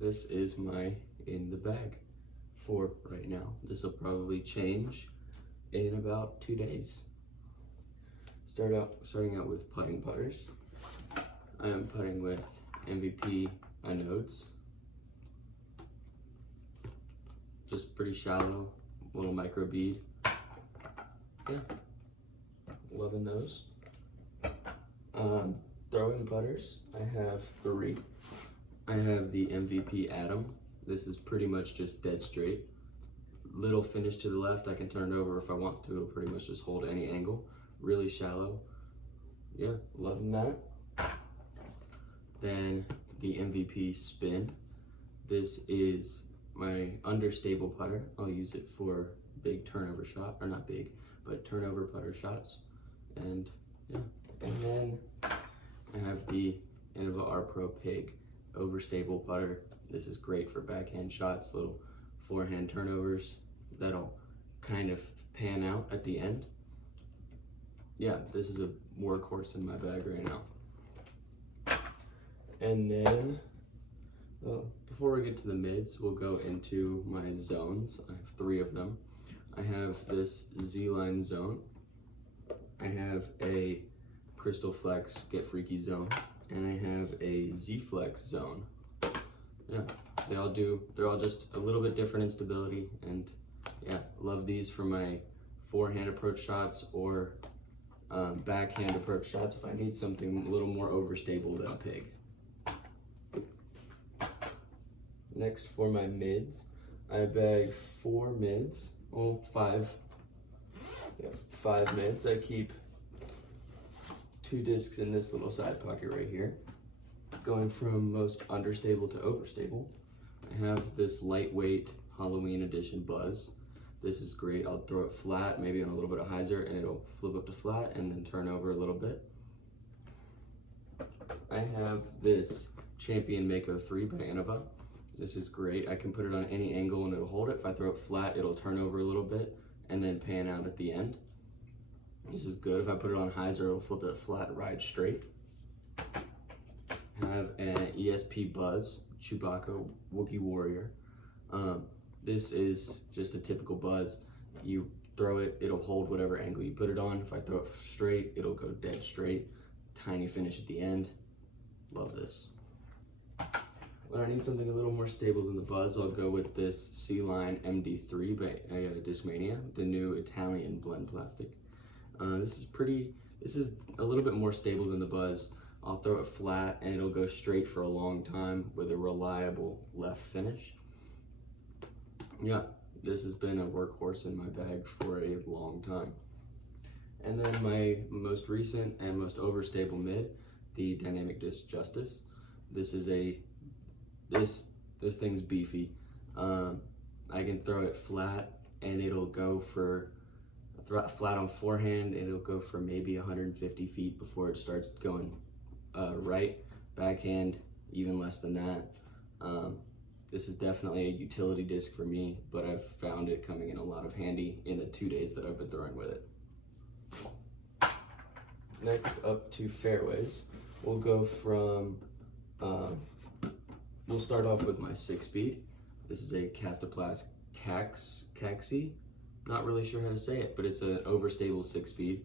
this is my in the bag for right now. This will probably change in about 2 days. Starting out with putting putters. I am putting with MVP anodes. Just pretty shallow, little micro bead. Yeah, loving those. Throwing putters, I have 3. I have the MVP Atom. This is pretty much just dead straight. Little finish to the left, I can turn it over if I want to. It'll pretty much just hold any angle. Really shallow. Yeah, loving that. Then the MVP Spin. This is my understable putter. I'll use it for big turnover shot, or not big, but turnover putter shots. And yeah, and then I have the Innova R Pro Pig overstable putter. This is great for backhand shots, little forehand turnovers that'll kind of pan out at the end. Yeah, this is a workhorse in my bag right now. And then, before we get to the mids, we'll go into my zones. I have 3 of them. I have this Z-Line zone. I have a Crystal Flex Get Freaky zone. And I have a Z-Flex zone. Yeah, they're all just a little bit different in stability. And yeah, love these for my forehand approach shots or backhand approach shots if I need something a little more overstable than a Pig. Next for my mids, I bag 4 mids, well 5. Yeah, 5 mids. I keep 2 discs in this little side pocket right here. Going from most understable to overstable, I have this lightweight Halloween edition Buzz. This is great. I'll throw it flat, maybe on a little bit of hyzer, and it'll flip up to flat and then turn over a little bit. I have this Champion Mako 3 by Innova. This is great. I can put it on any angle and it'll hold it. If I throw it flat, it'll turn over a little bit and then pan out at the end. This is good. If I put it on hyzer, it'll flip it flat and ride straight. I have an ESP Buzz Chewbacca Wookiee Warrior. This is just a typical Buzz. You throw it, it'll hold whatever angle you put it on. If I throw it straight, it'll go dead straight. Tiny finish at the end. Love this. When I need something a little more stable than the Buzz, I'll go with this C-Line MD3 by Discmania, the new Italian blend plastic. This is a little bit more stable than the Buzz. I'll throw it flat and it'll go straight for a long time with a reliable left finish. Yeah, this has been a workhorse in my bag for a long time. And then my most recent and most overstable mid, the Dynamic Disc Justice. This is this thing's beefy. I can throw it flat and it'll go for flat on forehand, and it'll go for maybe 150 feet before it starts going right. Backhand, even less than that. This is definitely a utility disc for me, but I've found it coming in a lot of handy in the 2 days that I've been throwing with it. Next up to fairways, we'll go from, we'll start off with my 6-speed. This is a Castoplast Caxi. Not really sure how to say it, but it's an overstable 6-speed.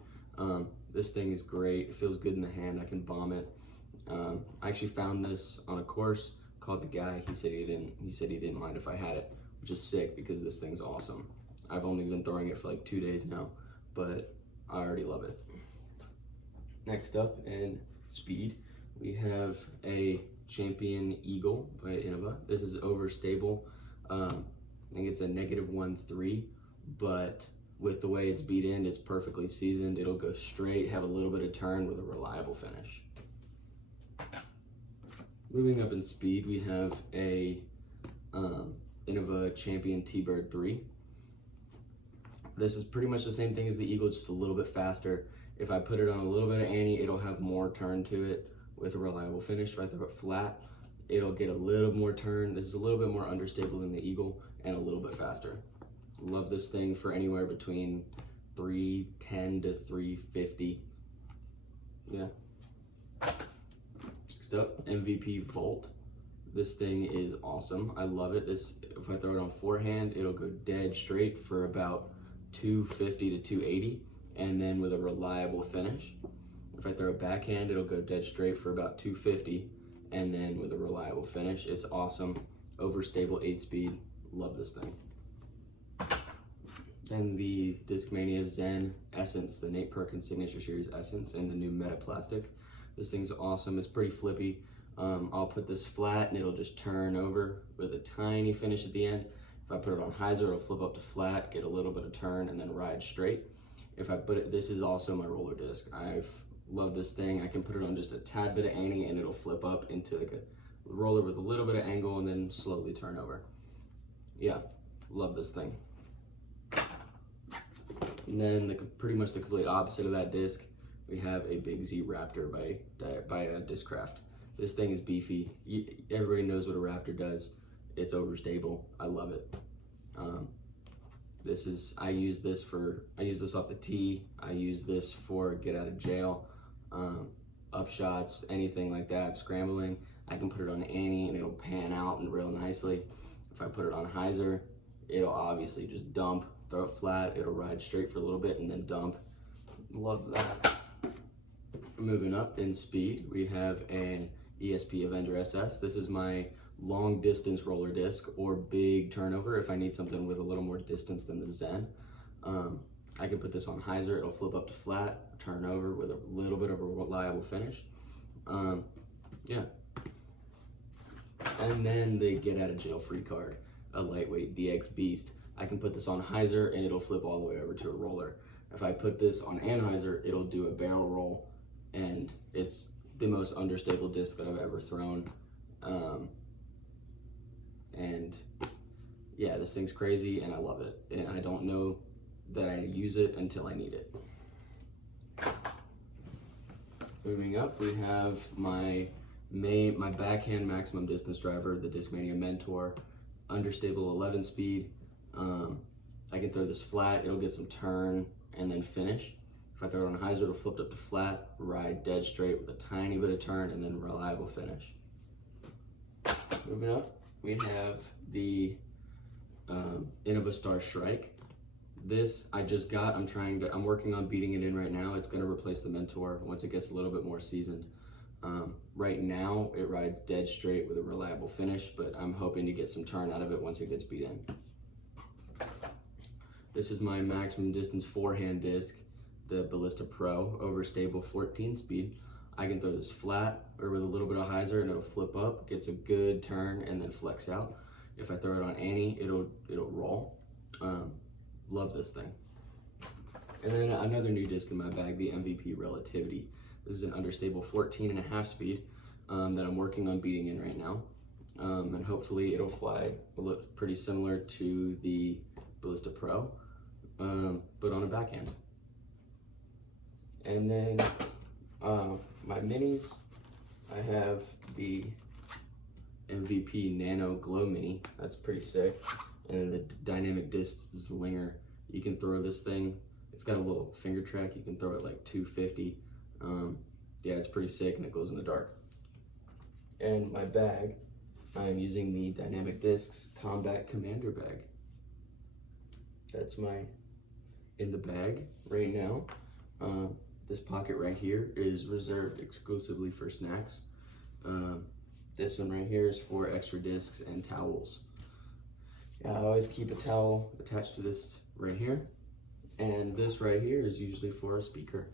This thing is great. It feels good in the hand. I can bomb it. I actually found this on a course, called the guy. He said he didn't mind if I had it, which is sick because this thing's awesome. I've only been throwing it for like 2 days now, but I already love it. Next up in speed, we have a Champion Eagle by Innova. This is overstable. I think it's a -1.3, but with the way it's beat in, it's perfectly seasoned. It'll go straight, have a little bit of turn with a reliable finish. Moving up in speed, we have a Innova Champion T-Bird 3. This is pretty much the same thing as the Eagle, just a little bit faster. If I put it on a little bit of ante, it'll have more turn to it with a reliable finish. If I throw it flat, it'll get a little more turn. This is a little bit more understable than the Eagle and a little bit faster. Love this thing for anywhere between 310 to 350. Yeah. Next up, MVP Volt. This thing is awesome. I love it. This, if I throw it on forehand, it'll go dead straight for about 250 to 280, and then with a reliable finish. If I throw it backhand, it'll go dead straight for about 250, and then with a reliable finish. It's awesome. Overstable 8-speed. Love this thing. Then the Discmania Zen Essence, the Nate Perkins Signature Series Essence, and the new Meta Plastic. This thing's awesome. It's pretty flippy. I'll put this flat and it'll just turn over with a tiny finish at the end. If I put it on hyzer, it'll flip up to flat, get a little bit of turn, and then ride straight. If I put it, this is also my roller disc. I've loved this thing. I can put it on just a tad bit of ante and it'll flip up into like a roller with a little bit of angle and then slowly turn over. Yeah, love this thing. And then pretty much the complete opposite of that disc, we have a Big Z Raptor by Discraft. This thing is beefy. Everybody knows what a Raptor does. It's overstable. I love it. I use this off the tee. I use this for get out of jail, up shots, anything like that, scrambling. I can put it on ante and it'll pan out and real nicely. If I put it on hyzer, it'll obviously just dump, throw it flat, it'll ride straight for a little bit and then dump. Love that. Moving up in speed, we have an ESP Avenger SS. This is my long distance roller disc or big turnover if I need something with a little more distance than the Zen. I can put this on hyzer, it'll flip up to flat, turn over with a little bit of a reliable finish. Yeah. And then the get out of jail free card, a lightweight DX Beast. I can put this on hyzer and it'll flip all the way over to a roller. If I put this on anhyzer, it'll do a barrel roll, and it's the most understable disc that I've ever thrown. And yeah, this thing's crazy and I love it. And I don't know that I use it until I need it. Moving up, we have my backhand maximum distance driver, the Discmania Mentor, understable 11-speed. I can throw this flat, it'll get some turn and then finish. If I throw it on hyzer, it'll flip up to flat, ride dead straight with a tiny bit of turn and then reliable finish. Moving up, we have the InnovaStar Shrike. This I just got. I'm working on beating it in right now. It's going to replace the Mentor once it gets a little bit more seasoned. Right now, it rides dead straight with a reliable finish, but I'm hoping to get some turn out of it once it gets beat in. This is my maximum distance forehand disc, the Ballista Pro, overstable 14-speed. I can throw this flat or with a little bit of hyzer and it'll flip up, gets a good turn, and then flex out. If I throw it on ante, it'll roll. Love this thing. And then another new disc in my bag, the MVP Relativity. This is an understable 14.5 speed that I'm working on beating in right now. And hopefully it'll fly, look pretty similar to the Ballista Pro, but on a backhand. And then my minis, I have the MVP Nano Glow Mini. That's pretty sick. And then the Dynamic Disc Zlinger. You can throw this thing. It's got a little finger track. You can throw it like 250. Yeah, it's pretty sick and it glows in the dark. And my bag, I'm using the Dynamic Discs Combat Commander bag. That's in the bag right now. This pocket right here is reserved exclusively for snacks. This one right here is for extra discs and towels. Yeah, I always keep a towel attached to this right here. And this right here is usually for a speaker.